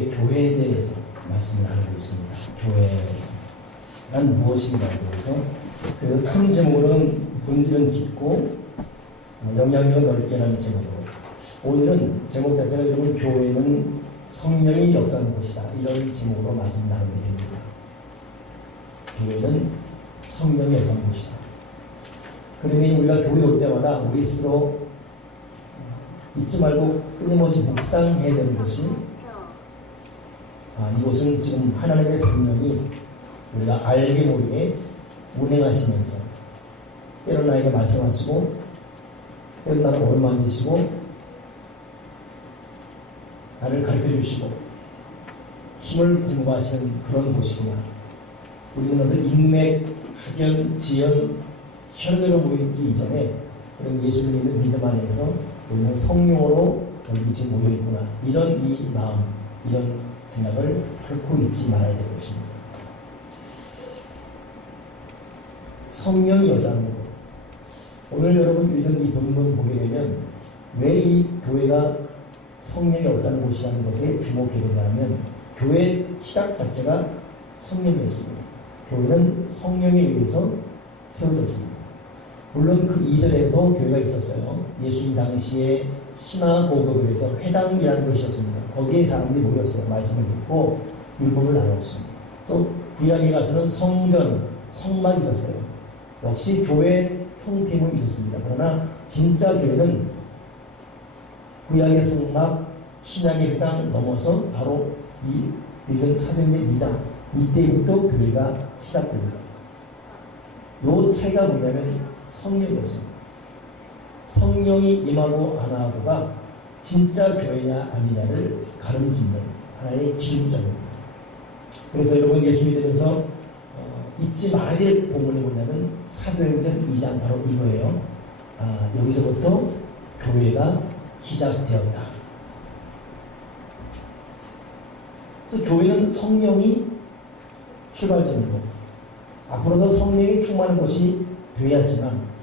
교회에 대해서 말씀을 나누고 있습니다. 교회란 무엇인가에 대해서. 그래서 큰 제목으로는 본질은 깊고 영향력은 넓게라는 제목으로, 오늘은 제목 자체가 여러분 교회는 성령이 역사하는 곳이다, 이런 제목으로 말씀 나누게 됩니다. 교회는 성령이 역사하는 곳이다. 그러니 우리가 교회 올 때마다 우리 스스로 잊지 말고 끊임없이 묵상해야 되는 것이, 이곳은 지금 하나님의 성령이 우리가 알게 모르게 운행하시면서 때로는 나에게 말씀하시고 때로는 나를 어루만지시고 나를 가르쳐 주시고 힘을 공부하시는 그런 곳이구나. 우리는 어떤 인맥, 학연, 지연, 혈연으로 모이기 이전에 그런 예수를 믿는 믿음 안에서 우리는 성령으로 여기 지금 모여있구나, 이런 이 마음, 이런 생각을 결코 잊지 말아야 될 것입니다. 성령이 역사하는 것. 오늘 여러분 읽은 이 본문 보게 되면 왜 이 교회가 성령이 역사하는 곳이라는 것에 주목하게 되냐면, 교회 시작 자체가 성령이었습니다. 교회는 성령에 의해서 세워졌습니다. 물론 그 이전에도 교회가 있었어요. 예수님 당시에 시나고그를 해서 회당이라는 것이 있었습니다. 거기에 사람들이 모였어요. 말씀을 듣고 율법을 나눴습니다. 또 구약에 가서는 성전, 성막이 있었어요. 역시 교회 형태는 있었습니다. 그러나 진짜 교회는 구약의 성막, 신약의 회당 넘어서 바로 이 읽은 사도행전 2장, 이때부터 교회가 시작됩니다. 요 차이가 뭐냐면 성령이었습니다. 성령이 임하고 안 하고가 진짜 교회냐 아니냐를 가름짓는 하나의 기준점입니다. 그래서 여러분 예수 믿으면서 잊지 말아야 될 본문이 뭐냐면 사도행전 2장, 바로 이거예요. 여기서부터 교회가 시작되었다. 그래서 교회는 성령이 출발점이고 앞으로도 성령이 충만한 곳이 되어야지만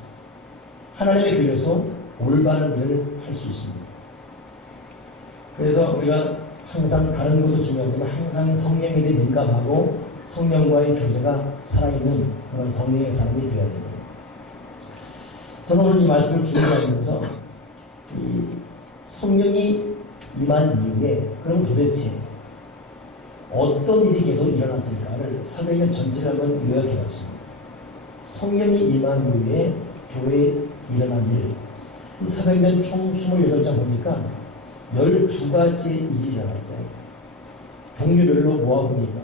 하나님의 교회에서 올바른 일을 할 수 있습니다. 그래서 우리가 항상 다른 것도 중요하지만 항상 성령에 대해 민감하고 성령과의 교제가 살아있는 그런 성령의 사람이 되어야 됩니다. 저는 오늘 이 말씀을 준비하면서 이 성령이 임한 이후에 그럼 도대체 어떤 일이 계속 일어났을까를 사도행전 전체를 한번 요약해봤습니다. 성령이 임한 이후에 교회에 일어난 일, 이 사도행전 총 28장 보니까 12가지의 일이 일어났어요. 종류별로 모아보니까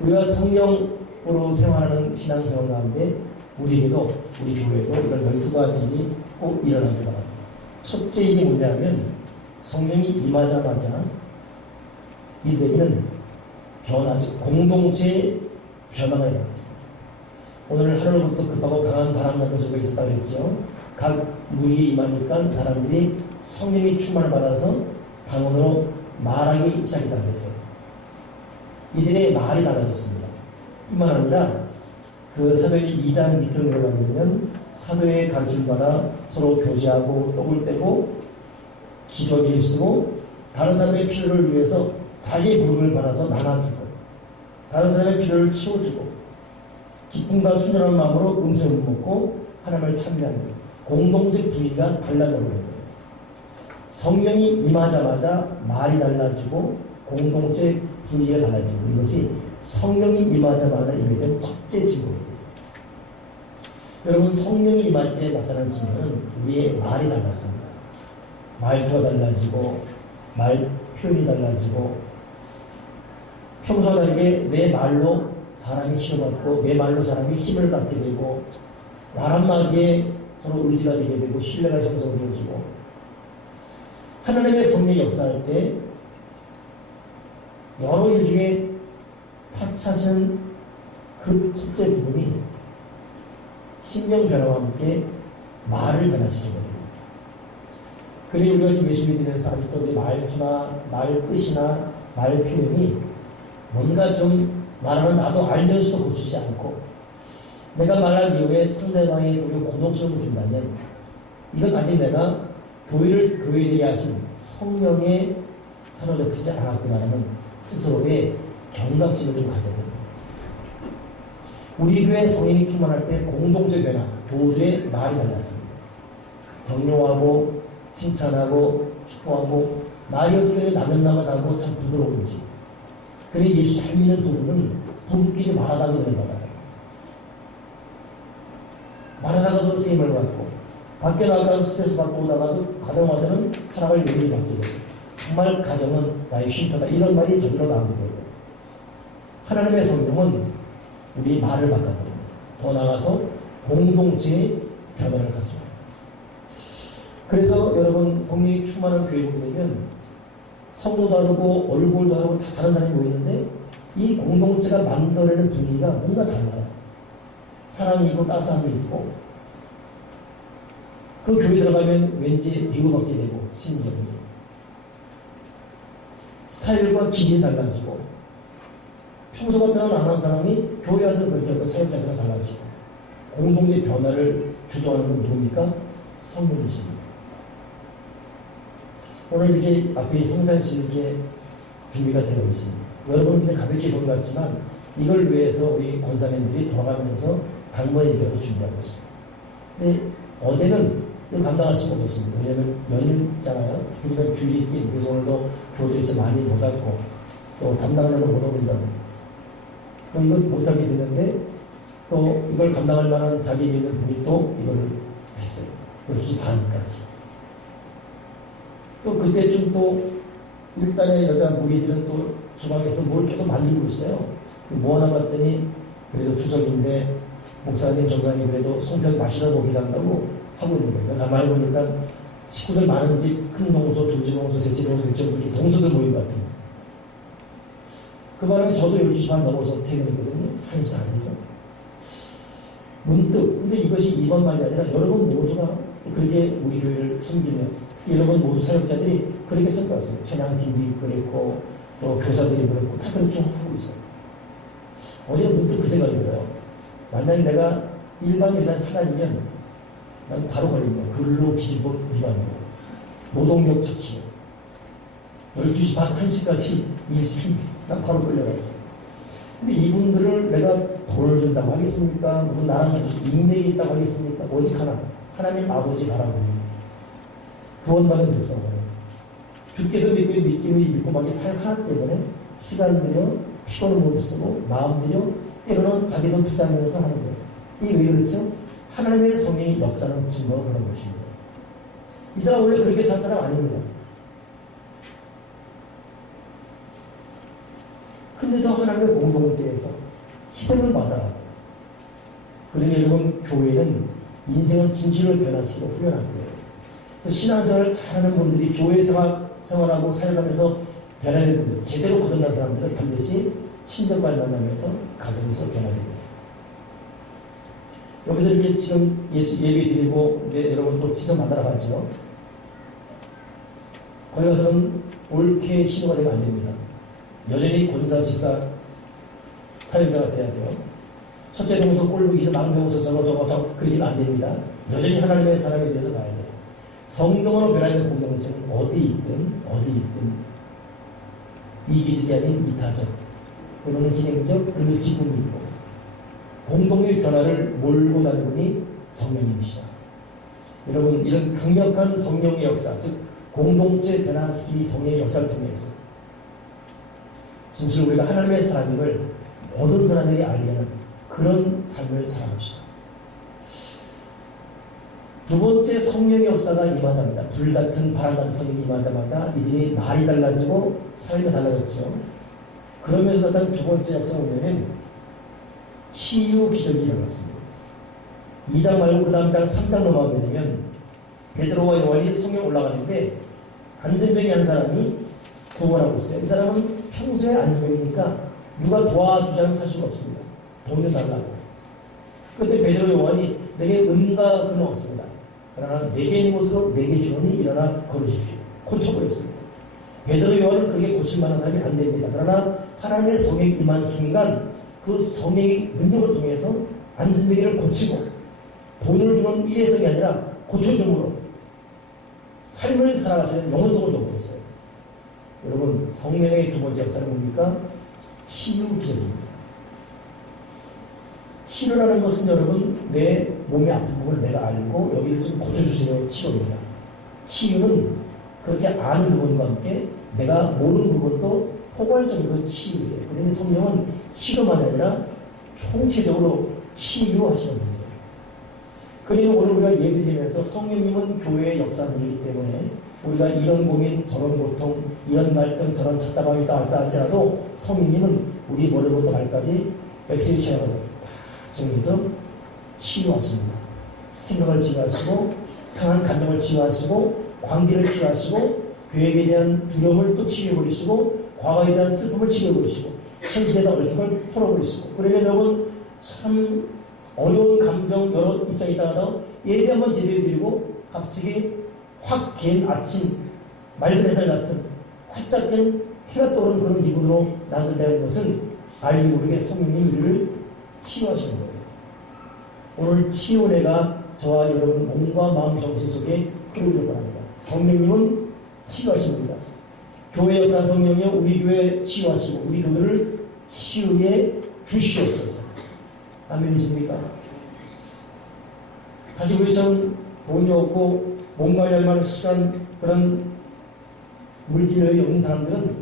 우리가 성령으로 생활하는 신앙생활 가운데 우리에게도, 우리 교회도 이런 12가지 일이 꼭 일어나게 바랍니다. 첫째 일이 뭐냐면 성령이 임하자마자 이들에게는 변화죠. 공동체의 변화가 일어났습니다. 오늘 하루부터 급하고 강한 바람 같은 소리가 있었다고 했죠. 각 무리에 임하니까 사람들이 성령의 충만을 받아서 방언으로 말하기 시작했다고 했어요. 이들의 말이 달라졌습니다. 뿐만 아니라 그 사도행전 2장 밑으로 내려가게 되면 사도의 가르침을 받아 서로 교제하고 떡을 떼고 기도하기 힘쓰고 다른 사람의 필요를 위해서 자기의 부름을 받아서 나눠주고 다른 사람의 필요를 채워주고 기쁨과 순전한 마음으로 음식을 먹고 하나님을 찬미하는 공동체 분위기가 달라져 버려요. 성령이 임하자마자 말이 달라지고 공동체 분위기가 달라지고, 이것이 성령이 임하자마자 임하게 첫째 징후입니다. 여러분, 성령이 임할 때 나타나는 징후는 우리의 말이 달라집니다. 말투가 달라지고 말 표현이 달라지고 평소와 다르게 내 말로 사람이 치료받고 내 말로 사람이 힘을 받게 되고 말 한마디에 서로 의지가 되게 되고 신뢰가 형성되어지고, 하나님의 성령이 역사할 때 여러 일 중에 타치하시는 그 첫째 부분이 심령 변화와 함께 말을 변화시키는 겁니다. 그러니 우리가 지금 예수 믿으면서 아직도 내 말투나 말 뜻이나 말 표현이 뭔가 좀 말하는 나도 알면서도 고치지 않고 내가 말한 이후에 상대방의 고독성을 준다면 이건 아직 내가 교회를 교회되게 하신 성령의 사로잡히지 않았구나라는 스스로의 경각심을 좀 가져야 됩니다. 우리 교회 성인이 충만할 때 공동체 변화, 교우들의 말이 달라집니다. 격려하고 칭찬하고 축복하고 말이 어떻게 나긋나긋하고 참 부드러운지. 그래 예수 잘 믿는 부부는 부부끼리 말하다가 은혜 받아요. 말하다가 서로 세임을 받고 밖에 나가서 스트레스 받고 오다가도 가정 와서는 사랑을 용기 받게 되고 정말 가정은 나의 쉼터다 이런 말이 저절로 나오게 되고 하나님의 성령은 우리 말을 바꿔버립니다. 더 나아가서 공동체의 변화를 가져와요. 그래서 여러분 성령이 충만한 교회 보게 되면 성도 다르고 얼굴도 다르고 다 다른 사람이 모이는데 이 공동체가 만들어내는 분위기가 뭔가 달라요. 사랑이 있고 따스함이 있고 그 교회 들어가면 왠지 미워받게 되고 심정이 스타일과 기질이 달라지고 평소 같으면 안 하는 사람이 교회 와서 그렇게 사역 자세가 달라지고 공동체 변화를 주도하는 건 누굽니까? 성령이십니다. 오늘 이렇게 앞에 성탄식의 준비가 되고 있습니다. 여러분 이제 가볍게 본 것 같지만 이걸 위해서 우리 권사님들이 돌아가면서 당번이되어 준비하고 있습니다. 근데 어제는 이걸 감당할 수가 없었습니다. 왜냐하면 연휴잖아요. 그러니까 주일이 있긴 그래서 오늘도 교들이 좀 많이 못 왔고 또 담당자도 못 오고 있다. 그럼 이걸 못하게 되는데 또 이걸 감당할 만한 자기 믿는 분이 또 이걸 했어요. 12시 반까지. 또 그때쯤 또 일단의 여자 무리들은 또 주방에서 뭘 계속 만들고 있어요. 뭐 하나 봤더니 그래도 추석인데 목사님, 전사님 그래도 송편 마시다 보기를 한다고 하고 있는 거예요. 가만히 보니까 식구들 많은 집, 큰 농소, 둘째 농소, 셋째 농소, 넷째 농소, 이렇게 동서들 모인 것 같아요. 그 바람에 저도 12시 반 넘어서 퇴근했거든요. 1시 안에서. 문득, 근데 이것이 이번만이 아니라 여러분 모두가 그렇게 우리 교회를 섬기며 여러분 모두 사역자들이 그렇게 쓸 것 같습니다. 찬양팀이 그랬고 또 교사들이 그랬고 다 그렇게 하고 있어요. 어제 문득 그 생각이 들어요. 만약에 내가 일반 회사 사장이면 난 바로 걸립니다. 근로기준법 위반으로 노동력 착취 12시 반 1시까지 일시킵니다. 난 바로 끌려가죠. 근데 이분들을 내가 돈을 준다고 하겠습니까? 무슨 나랑 무슨 인맥이 있다고 하겠습니까? 오직 하나 하나님 아버지 바라보니 구원받은 백성을 주께서 믿고 막이 사역하기 때문에 시간 들여 피곤을 못 쓰고 마음 들여 때로는 자기 돈 투자하면서 하는 거예요. 이게 왜 그렇죠? 하나님의 성령의 역사는 증거가 그런 것입니다. 이 사람 원래 그렇게 살 사람 아닙니다. 근데도 하나님의 공동체에서 희생을 받아. 그러니 여러분 교회는 인생은 진실을 변화시키고 후련한데요. 신앙생활을 잘하는 분들이 교회 생활하고 살아가면서 변화되는 분들, 제대로 거듭난 사람들은 반드시 친정과를 만나면서 가정에서 변화됩니다. 여기서 이렇게 지금 예수 예배 드리고 이제 여러분 또 친정 만나러 가죠. 거기 가서는 옳게 신호가 되면 안 됩니다. 여전히 권사, 집사, 사역자가 돼야 돼요. 첫째 동서 꼴보기 전 망명서 저거 그러면 안 됩니다. 여전히 하나님의 사람에 대해서 가야 돼요. 성경으로 변화되는 공동체는 어디 있든 이기적이 아닌 이타적 또는 희생적 그러면서 기쁨이 있고 공동의 변화를 몰고 가는 분이 성령님이시다. 여러분 이런 강력한 성령의 역사 즉 공동체 변화시키기 성령의 역사를 통해서 진실 우리가 하나님의 사람임을 모든 사람에게 알게 하는 그런 삶을 살아갑시다. 두 번째 성령의 역사가 임하자마자 불같은 바람같은 성령이 임하자마자 이들이 말이 달라지고 삶이 달라졌죠. 그러면서 나타난 두 번째 역사가 뭐냐면 치유 기적이 일어났습니다. 2장 말고 그 다음 장 3장 넘어가게 되면 베드로와 요한이 성령 올라가는데 안전병이 한 사람이 구원하고 있어요. 이 사람은 평소에 안전병이니까 누가 도와주자면 살 수가 없습니다. 돈을 달라고. 그때 베드로 요한이 내게 은과 금은 없습니다. 그러나 내게 있는 것으로 내게 주노니 일어나 걸으십시오. 고쳐버렸습니다. 베드로 요한은 그게 고칠만한 사람이 안 됩니다. 그러나 하나님의 성령이 임한 순간 그 성령의 능력을 통해서 안전병이를 고치고 돈을 주는 일회성이 아니라 고쳐줌으로 삶을 살아가시는 영혼성을 줬고 있어요. 여러분, 성령의 두 번째 역사는 뭡니까? 치유 기적입니다. 치료라는 것은 여러분, 내 몸의 아픈 부분을 내가 알고 여기를 좀 고쳐주세요. 치료입니다. 치유는 그렇게 아는 부분과 함께 내가 모르는 부분도 포괄적으로 치유해요. 그러니 성령은 치료만 아니라 총체적으로 치유하시는 분이에요. 그러니 오늘 우리가 예배드리면서 성령님은 교회의 역사이기 때문에 우리가 이런 고민, 저런 고통, 이런 갈등, 저런 답답함이 다 왔다 할지라도 성령님은 우리 머리부터 발까지 엑센션으로 정해서 치유하십니다. 생각을 치유하시고 상한 감정을 치유하시고 관계를 치유하시고 계획에 대한 두려움을 또 치유해버리시고 과거에 대한 슬픔을 치유해버리시고 현실에 대한 얽힌 걸 풀어버리시고 그러면 여러분 참 어려운 감정 여러 입장에 있다가도 예배 한번 제대로 드리고 갑자기 확 갠 아침 맑은 햇살 같은 활짝 된 해가 떠오르는 그런 기분으로 나설 때가 있는 것은 알기 모르게 성령님 우리를 치유하시는 거예요. 오늘 치유내가 저와 여러분 몸과 마음 정신 속에 흐르길 바랍니다. 성령님은 치유하십니다. 교회 역사 성령님 우리 교회 치유하시고 우리 교회를 치유해 주시옵소서. 아멘이십니까? 사실 우리 전 돈이 없고 몸 관리할 만한 시간 그런 물질이 없는 사람들은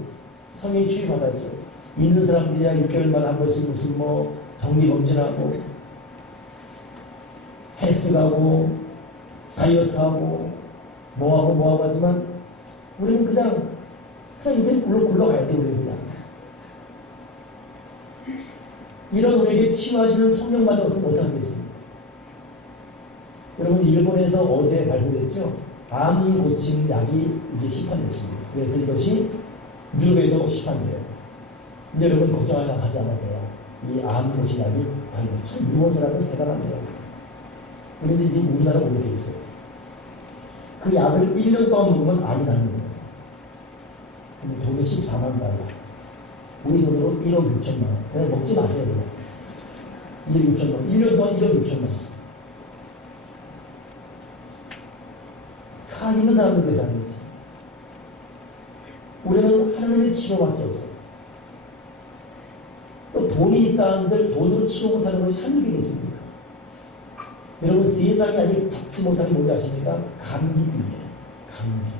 성령 치유 받았죠. 있는 사람들이야 6개월마다 한 번씩 무슨 뭐 정기검진하고 헬스 가고 다이어트하고 뭐하고 하지만 우리는 그냥 이제 굴러가야 돼. 우리는 그냥 이런 우리에게 치유하시는 성령마저 없으면 못하겠습니다. 여러분 일본에서 어제 발표됐죠. 암 고침 약이 이제 시판됐습니다. 그래서 이것이 미국에도 시판돼요. 이제 여러분 걱정하지 않아도 돼요. 이 암 고침 약이 발표. 참 일본 사람은 대단합니다. 그런데 이제 우리나라 오게 돼 있어요. 그 약을 1년 동안 먹으면 암이 나는 거예요. 근데 돈이 14만 달러. 우리 돈으로 1억 6천만 원. 그냥 먹지 마세요. 그냥. 1억 6천만 원. 1년 동안 1억 6천만 원. 다 있는 사람들 대상이지. 우리는 하나님의 치료밖에 없어요. 또 돈이 있다는들 돈으로 치료 못하는 것이 한두 개 있습니까? 여러분 세상이 아직 잡지 못하는 게 뭔지 아십니까? 감기병이에요. 감기.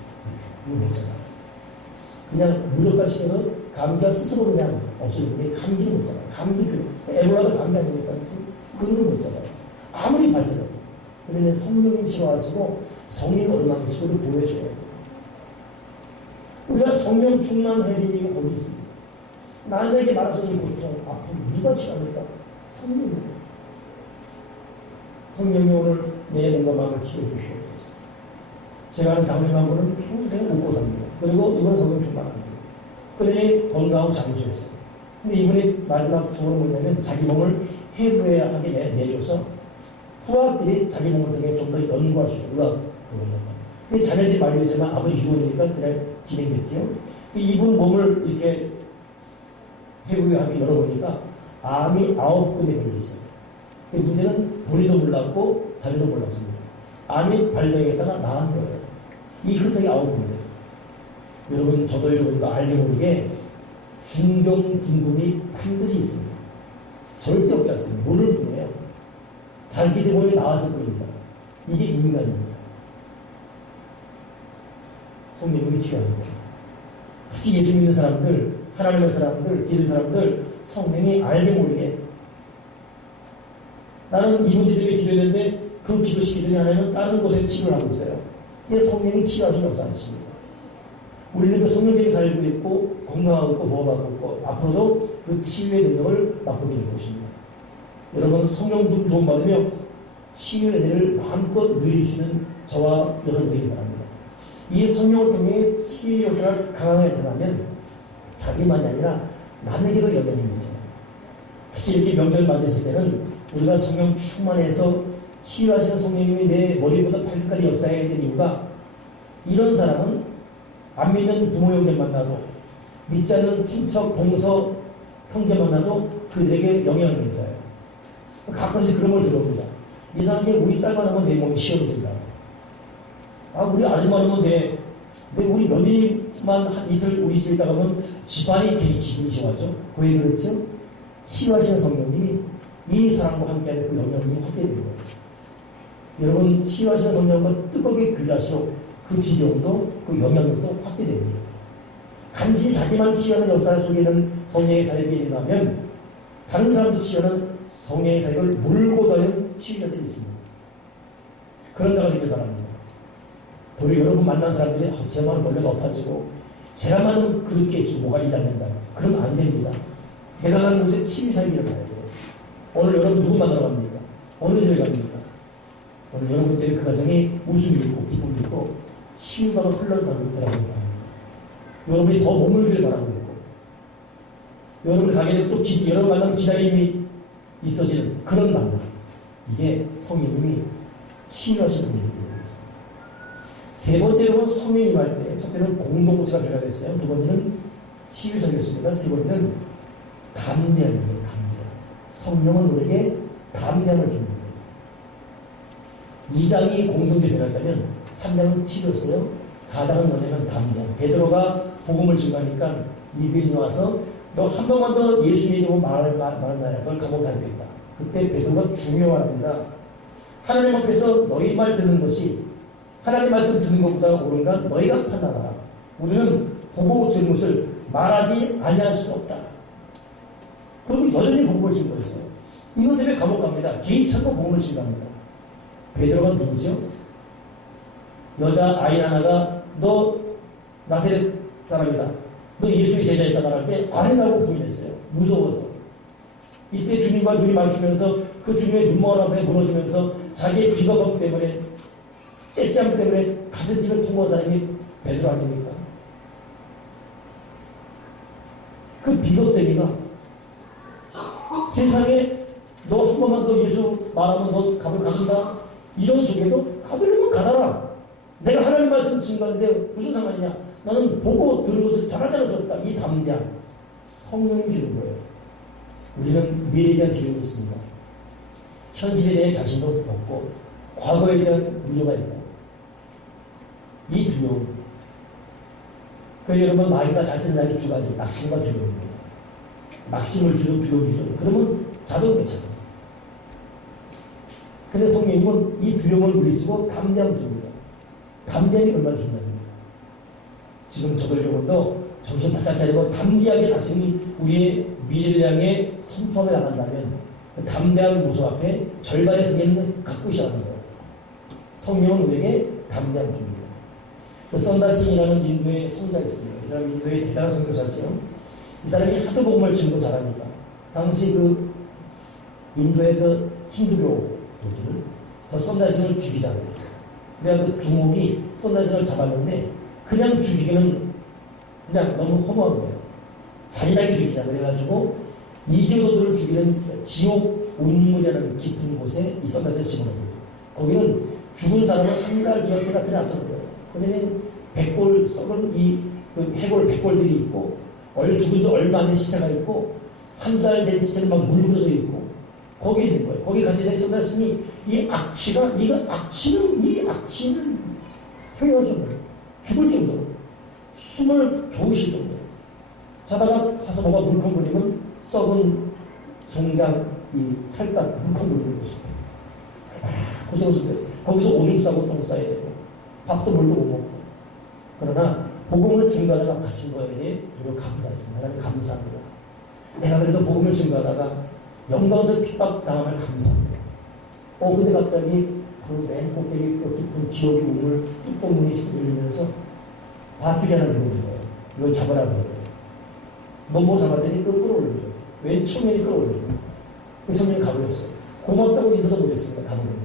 이거 뭐잖아. 그냥 무력화시켜서 감기가 스스로 그냥 없어지는데 감기를 못 잡아요. 감기를. 에볼라도 감기 아닙니까? 그걸 못 잡아요. 아무리 발전해도. 그러면 성령님 치료하시고 성령 얼마나 치료를 보여줘야 돼요. 우리가 성령 충만해진 이유가 거기 있습니다. 남에게 말해서 이 고통, 아픔, 누가 치료합니까? 성령님. 성령이 오늘 내 몸과 마음을 치료해 주시옵소서. 제가 아는 장로님하고는 평생 웃고 삽니다. 그리고 이번 성령 충만합니다. 그러니 건강하고 장수했어요. 근데 이분이 마지막 소원은 뭐냐면 자기 몸을 해부하게 내줘서 후학들이 자기 몸을 통해 좀 더 연구할 수 있고 의학 자녀들이 말리지만 아버지 유언이니까 그냥 진행됐지요. 이분 몸을 이렇게 해부하게 열어보니까 암이 9군데 걸려있어요. 문제는 본인도 몰랐고 자녀도 몰랐습니다. 암이 발병했다가 나은 거예요. 이 흔적이 9군데. 여러분 저도 여러분도 알게 모르게 중경분분이 반드시 있습니다. 절대 없지 않습니다. 모를 뿐이에요. 자기 대본에 나왔을 뿐입니다. 이게 인간입니다. 성령이 치유합니다. 특히 예수 믿는 사람들, 하나님의 사람들, 기도하는 사람들 성령이 알게 모르게 나는 이 문제 때문에 기도했는데 그 기도시키더니 하나님은 다른 곳에 치료를 하고 있어요. 이게 성령이 치유하신 역사 아니십니까? 우리는 그 성령님이 살고 있고 건강하고 있고 보호받고 있고 앞으로도 그 치유의 능력을 맛보게 될 것입니다. 여러분 성령 도움받으며 치유의 은혜를 마음껏 누릴 수 있는 저와 여러분들이 바랍니다. 이 성령을 통해 치유의 역사가 강하게 나타나면 자기만이 아니라 남에게도 영향이 있습니다. 특히 이렇게 명절 맞으실 때는 우리가 성령 충만해서 치유하시는 성령님이 내 머리보다 발끝까지 역사해야 되는 이유가 이런 사람은 안 믿는 부모 형제 만나도 믿지 않는 친척 동서 형제 만나도 그들에게 영향을 있어요. 가끔씩 그런 걸 들어봅니다. 이상하게 우리 딸만 하면 내 몸이 시원해진다. 아, 우리 아줌마는 뭐 근데 우리 며느리만 한 이틀 우리 집에 있다 가면 집안이 되게 기분이 좋아져. 왜 그렇죠? 치유하시는 성령님이 이 사람과 함께하는 그 영향이 확대되는 거예요. 여러분, 치유하시는 성령과 뜨겁게 교류하시고 그 지경도 그 영향력도 확대됩니다. 단지 자기만 치유하는 역사 속에는 성령의 사역이 일어나면 다른 사람도 치유하는 성령의 사역을 몰고 가는 치유자들이 있습니다. 그런 자가 되길 바랍니다. 도리어 여러분 만난 사람들이 제만 원래 높아지고 제가만은 그렇게 지금 뭐가 일이 안 된다. 그러면 안 됩니다. 대단한 곳에 치유사역이 일어나야 돼요. 오늘 여러분 누구 만나러 갑니까? 어느 집에 갑니까? 오늘 여러분 때문에 그 가정이 웃음이 있고 기쁨이 있고 치유가 흘러가고 있다고 합니다. 여러분이 더 머물기를 바라고 있고 여러분 가게에 또 여러분 만나면 기다림이 있어지는 그런 만남. 이게 성령님이 치유하시는 분이기 때문입니다. 세 번째로는 성령이 임할 때, 첫째는 공동체가 변화됐어요. 두 번째는 치유적이었습니다. 세 번째는 담대함입니다. 담대함. 성령은 우리에게 담대함을 주는 거예요. 2장이 공동체 변화했다면 3장은 치유였어요. 4장은 뭐냐면 담대함. 베드로가 복음을 증거하니까 이들이 와서 너 한 번만 더 예수 믿으면 말을 나야. 널 감옥 가야 되겠다. 그때 베드로가 중요합니다. 하나님 앞에서 너희 말 듣는 것이 하나님 말씀 듣는 것보다 옳은가 너희가 판단하라. 우리는 보고 듣는 것을 말하지 아니할 수 없다. 그리고 여전히 복음을 증거했어요. 이것 때문에 감옥 갑니다. 개인적으로 복음을 증거합니다. 베드로가 누구죠? 여자 아이 하나가 너 나사렛 사람이다. 너 예수의 제자이다 말할 때 아니라고 부인했어요. 무서워서. 이때 주님과 눈이 마주치면서 그 주님의 눈먼 앞에 무너지면서 자기의 비겁함 때문에 째짱 때문에 가슴집을 통보한 사람이 베드로 아닙니까? 그 비겁쟁이가 세상에 너 한 번만 더 예수 말하면 너 감옥 간다. 이런 속에도 가더라도 가더라. 내가 하나님 말씀 증거하는데 무슨 상관이냐? 나는 보고 들은 것을 잘하지 않을 수 없다. 이 담대함 성령이 주는 거예요. 우리는 미래에 대한 두려움이 있습니다. 현실에 대해 자신도 없고 과거에 대한 우려가 있고 이 두려움. 그래서 여러분 마귀가 잘 쓰는 날이 두 가지. 낙심과 두려움입니다. 낙심을 주는 두려움을 주는 그러면 자동 괜찮아요. 근데 성령님은 이 두려움을 물리치고 담대함을 줍니다. 담대함이 얼마나 중요합니까? 지금 저들 여러분도 정신 바짝 차리고 담대하게 다시 우리의 미래를 향해 선포하며 나간다면 그 담대한 모습 앞에 절반의 승리는 갖고 시작하는 거예요. 성령은 우리에게 담대함을 줍니다. 그 썬다싱이라는 인도의 성자가 있습니다. 이 사람이 인도의 대단한 선교사지요. 이 사람이 하도 복음을 증거 잘하니까 당시 그 인도의 그 힌두교도들을 더 썬다싱을 죽이자고 했어요. 그래야 그 두목이 썬다싱을 잡았는데 그냥 죽이기는 그냥 너무 허무한 거예요. 잔인하게 죽이자 그래가지고 이교도들을 죽이는 지옥 운문이라는 깊은 곳에 이 썬다싱을 집어넣어요. 거기는 죽은 사람을 한 달 뒤에 생각하지 않던 거예요. 왜냐면 백골 썩은 그 해골 백골들이 있고 죽은 지 얼마 안 된 시체가 있고 한 달 된 시체는 막 물들어져 있고 거기에 있는 거예요. 거기 같이 된 썬다싱이 이 악취를 표현할 수 없는 죽을 정도로 숨을 겨우 쉴 정도로 자다가 가서 뭐가 물컹거리면 썩은 송장 이 살갗 물컹거리는 모습 그대로 속에서 거기서 오줌 싸고 똥 싸야 되고 밥도 물도 못 먹고 그러나 복음을 증거하다가 갇힌 거에 대해 노력하지 않습니다. 하나님 감사합니다. 내가 그래도 복음을 증거하다가 영광스러운 핍박당함을 감사합니다. 근데 갑자기 그 맨 꼭대기 그 깊은 기억의 우물 뚜껑문이 열리면서 밧줄이 하나 들어오는 거예요. 이걸 잡아라 그래요. 뭐 잡았더니 그걸 끌어올려요. 왼 청년이 끌어올려요. 그 청년이 가버렸어요. 고맙다고 인사도 못했습니다. 가버렸어요.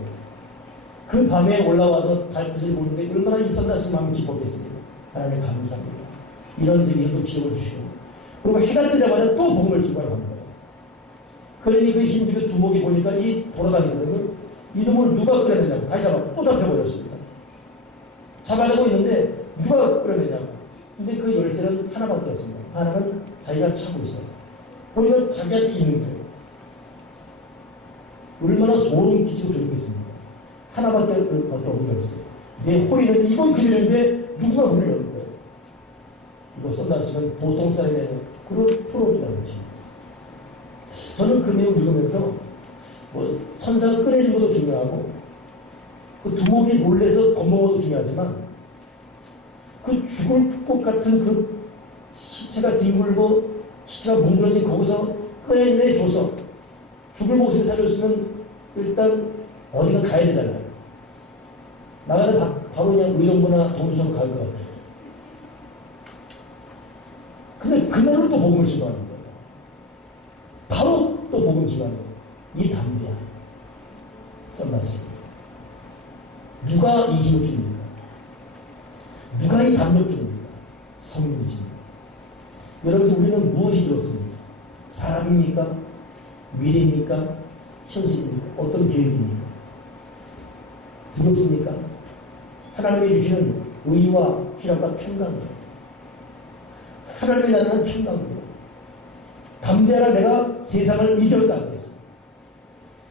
그 밤에 올라와서 달빛을 보는데 얼마나 이 썬다싱 마음이 기뻤겠습니까? 하나님 감사합니다. 이런 또 기적을 주시고 그리고 해가 뜨자마자 또 복음을 증거하러 가는 거예요. 그러니 그 힌두교 두목이 보니까 이 돌아다니는 이놈을 누가 끌어내냐고 다시 또 잡혀버렸습니다. 잡아내고 있는데 누가 끌어내냐고. 근데 그 열쇠는 하나밖에 없습니다. 하나는 자기가 차고 있어요. 보니까 자기한테 있는 거예요. 얼마나 소름 끼치고 들고 있습니다. 하나밖에 없는 열쇠. 내 홀이는 이건 그대로인데 누가 문을 여는 거예요. 이거 썬다스는 보통 사람의 그런 프로그램이라고 보십니다. 저는 그 내용 읽으면서 뭐 천사가 꺼내준 것도 중요하고 그 두목이 놀래서 겁먹은 것도 중요하지만 그 죽을 것 같은 그 시체가 뒹굴고 시체가 뭉그러진 거기서 꺼내줘서 죽을 목숨을 살렸으면 일단 어디가 가야 되잖아요. 나가다 바로 그냥 의정부나 동수로 갈 것 같아요. 근데 그날로 또 복음을 증거하는 거예요. 바로 또 복음을 증거하는 거예요. 이 담대야. 썬다스. 누가 이 힘을 줍니까? 누가 이 담력을 줍니까? 성령이십니다. 여러분, 우리는 무엇이 들었습니까? 사람입니까? 미래입니까? 현실입니까? 어떤 계획입니까? 두렵습니까? 하나님이 주시는 의와 희락과 평강이에요. 하나님의 나라는 평강이에요. 담대하라, 내가 세상을 이겼다 그랬습니다.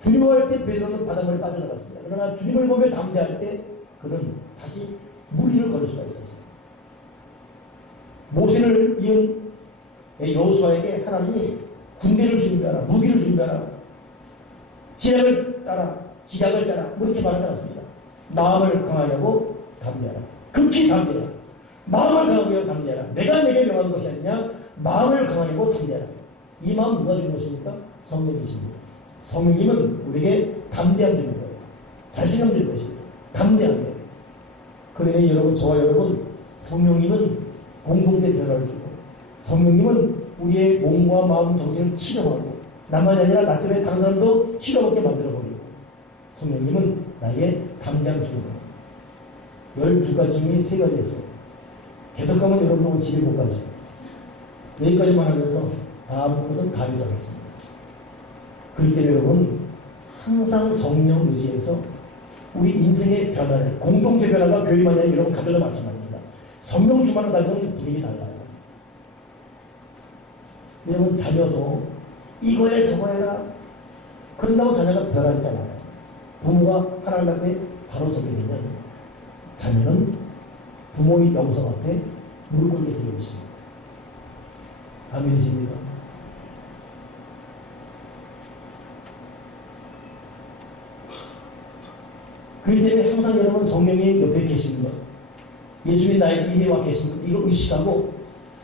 두려워할 때 베드로는 바닷물에 빠져나갔습니다. 그러나 주님을 보며 담대할 때 그는 다시 물 위를 걸을 수가 있었어요. 모세를 이은 여호수아에게 하나님이 군대를 준비하라, 무기를 준비하라, 지략을 짜라, 지략을 짜라, 뭐 이렇게 말하지 않았습니다. 마음을 강하려고 담대하라. 극히 담대하라. 마음을 강하게 하고 담대하라. 내가 내게 명한 것이 아니냐. 마음을 강하게 하고 담대하라. 이 마음 누가 주는 것입니까? 성령이십니다. 성령님은 우리에게 담대함 주는 거예요. 자신감 주는 것입니다. 담대한 거예요. 그러니 여러분, 저와 여러분, 성령님은 공동체 변화를 주고 성령님은 우리의 몸과 마음, 정신을 치료하고 나만이 아니라 나 때문에 다른 사람도 치료받게 만들어버리고 성령님은 나에게 담대함 주는 거예요. 12가지 중에 3가지 했어요. 계속 가면 여러분은 집에 못 가죠. 여기까지만 하면서 다음 것은 가기도 하겠습니다. 그렇기 때문에 여러분, 항상 성령 의지에서 우리 인생의 변화를, 공동체 변화가 교회만이 아니라 여러분 가져다 말씀합니다. 성령 주만을 가지고는 분위기 달라요. 여러분, 자녀도 이거 해 저거 해라 그런다고 자녀가 변하지 않아요. 부모가 하나님 앞에 바로 서게 되면 자녀는 부모의 영성 앞에 무릎 꿇게 되어 있습니다. 아멘이십니까? 그렇기 때문에 항상 여러분 성령이 옆에 계시는 것, 예수님이 나에게 이미 와 계신 것, 이거 의식하고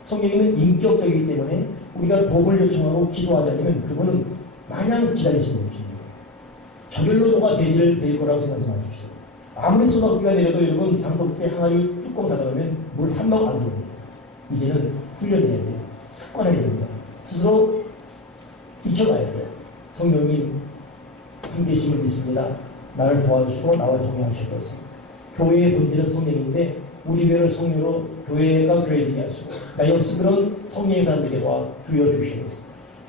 성령님은 인격적이기 때문에 우리가 도움을 요청하고 기도하자면 그분은 마냥 기다리시는 분이십니다. 저절로 뭐가 될 거라고 생각하지 마십시오. 아무리 소나기가 내려도 여러분 장독대 항아리 뚜껑 닫아놓으면 물 한 방 안 들어옵니다. 이제는 훈련해야 돼요. 습관해야 됩니다. 스스로 익혀가야 돼요. 성령님 함께심을 믿습니다. 나를 도와주시고 나와 동행하실 것을. 교회의 본질은 성령인데 우리 교회를 성령으로 교회가 교회되게 하시고 나 역시 그런 성령의 사람들에게 도와 주여 주시는 것을.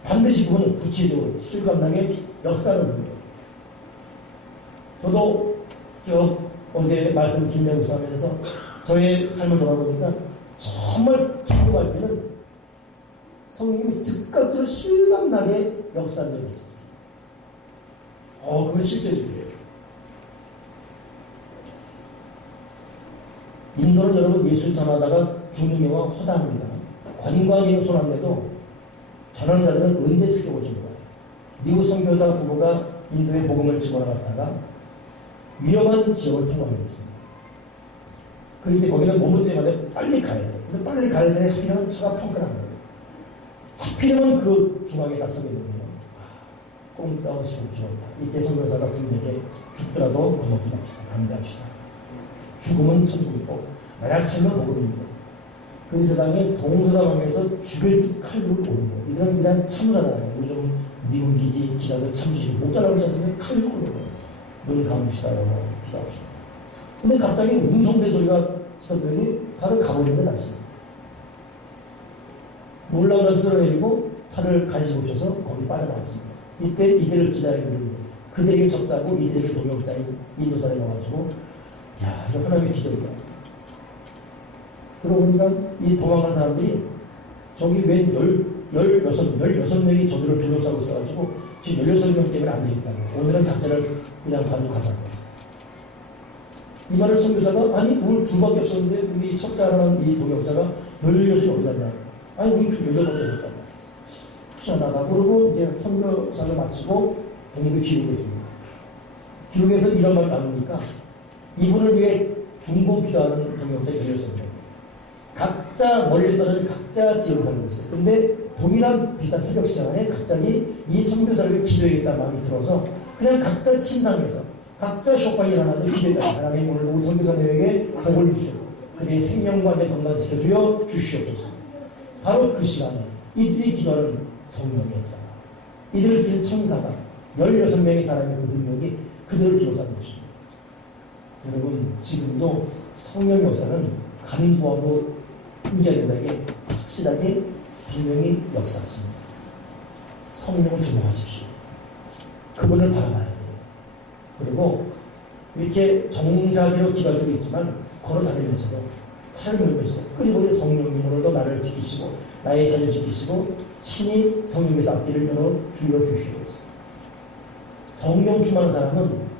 반드시 그분은 구체적으로 실감나게 역사를 합니다. 저도 어제 말씀 준비하면서 하면서 저의 삶을 돌아보니까 정말 기도할 때는 성령님이 즉각적으로 실감나게 역사한 적이 있어요. 그걸 실제적이에요. 인도는 여러분 예수 전하다가 죽는 경우가 허다합니다. 관광이 손안대도 전하는 자들은 은대 쓰게 오신 거예요. 미국 선교사 부부가 인도에 복음을 집어러 갔다가 위험한 지역을 통과하게 됐습니다. 그런데 거기는 머물 때마다 빨리 가야 돼요. 근데 빨리 가야 되는데 하필이면 차가 펑크난 거예요. 하필이면 그 중앙에 딱 서게 되네요. 꽁따오시고 죽었다. 이때 선교사가 분명히 죽더라도 건너지 맙시다. 감대합시다. 죽음은 천국이고 만약 살면 복음입니다. 그 세상에 동서남에서 죽일 칼로 오는 거예요. 이들은 그냥 참사잖아요. 요즘 미국 기지 기자들 참수시고 목자라고 하셨으면 칼로 오는 거예요. 눈 감읍시다라고 기도합시다. 근데 갑자기 웅성대 소리가 쳐들더니 다들 가버리는 게 낫습니다. 올라가 쓸어내리고 차를 간신히 붙여서 거기 빠져나왔습니다. 이때 이들을 기다리는 거예요. 그들에게 적자고 이들에게 동역자인 인도 사람이 와가지고 야, 이거 하나님의 기적이다. 들어보니까 이 도망간 사람들이 저기 웬 16명이 저들을 둘러싸고 있어가지고 지금 16명 때문에 안 되겠다고. 오늘은 작전을 그냥 가지고 가자고. 이 말을 선교사가 아니 우리 둘밖에 없었는데 우리 첫자라는 이 동역자가 널 요즘 어디 갔냐? 아니 우리 여덟밖에 없다. 희한하다. 그러고 이제 선교사를 마치고 동부 기록에 있습니다. 기록에서 이런 말 나누니까 이분을 위해 중보 기도하는 동역자 16명. 각자 멀리 떨어진 각자 지역에 살고 있어요. 근데 동일한 비슷한 새벽 시간에 갑자기 이 선교사를 위해 기도해야겠다는 마음이 들어서 그냥 각자 침상에서 각자 쇼파에 일어나는 기도했다. 하나님 오늘 우리 선교사님에게 복을 주시고 그들의 생명과 내 건강 지켜주여 주시옵소서. 바로 그 시간에 이들이 기도하는 성령의 역사가 이들을 지킨 천사가 16명의 사람의 그 능력이 그들을 둘러싼 것입니다. 여러분 지금도 성령의 역사는 간구하고 의견자에게 확실하게 분명히 역사하십니다. 성령을 주목하십시오. 그분을 바라봐야 돼요. 그리고 이렇게 정자세로 기도할 때도 있지만 걸어다니면서도 삶을면서 끊임없이 성령님으로도 나를 지키시고 나의 자녀 지키시고 친히 성령께서 앞길을 열어 주여 주시옵소서. 성령 충만한 사람은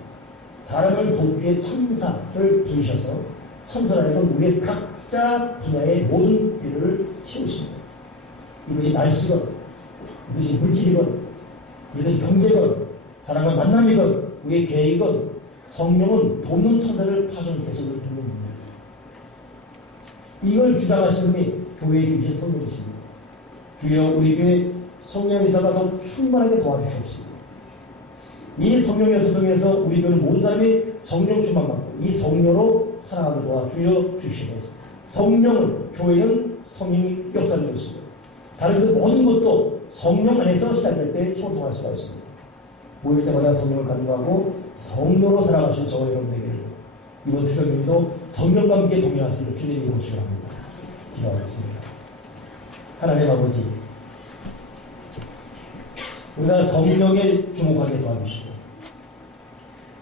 사람을 돕기 위해 천사를 부르셔서 천사라는 우리의 각자 분야의 모든 필요를 채우십니다. 이것이 날씨건 이것이 물질이건 이것이 경제건 사람과 만남이건 우리의 계획이건 성령은 돕는 천사를 파송해서 돕는 분입니다. 이걸 주장하시는 분이 교회에 주신 성령이십니다. 주여 우리 교회 성령의사가 더 충만하게 도와주시옵소서. 이 성령의 역사 통해서 우리 교회는 모든 사람이 성령 충만받고 이 성령으로 살아가는 도와주여 주시옵소서. 성령은 교회는 성령이 역사하는 것이고 다른 그 모든 것도 성령 안에서 시작될 때 소통할 수가 있습니다. 모일 때마다 성령을 간구하고 성령으로 살아가신 저와 여러분에게 이번 추석에도 성령과 함께 동행하시는 주님의 이름으로 축원합니다. 기도하겠습니다. 하나님 아버지, 우리가 성령에 주목하게 도와주시고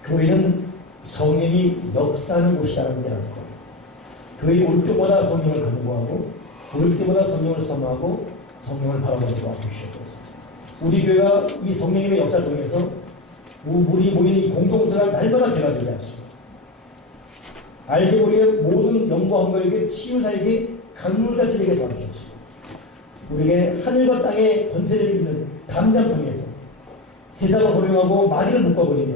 교회는 성령이 역사하는 곳이라는 게 않고 교회 올 때마다 성령을 간구하고 올 때마다 성령을 선호하고 성령을 바라보는 도와주시옵소서. 우리 교회가 이 성령님의 역사를 통해서 우리 모이는 이 공동체가 날마다 개발되게 하시고 알게 모르게 모든 영광과 영광에게 치유자에게 강물같이 되게 도와주시옵소서. 우리에게 하늘과 땅의 권세를 있는 담담 통해서 세상을 호령하고 마귀를 묶어버리며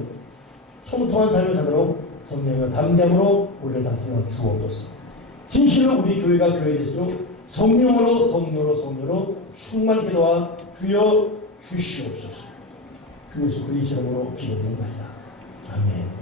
형통한 삶을 사도록 성령의 담담으로 우리를 다스려 주옵소서. 진실로 우리 교회가 교회 될수록 성령으로 충만케 도와 주여 주시옵소서. 주 예수 그리스도 이름으로 기도드립니다. 아멘.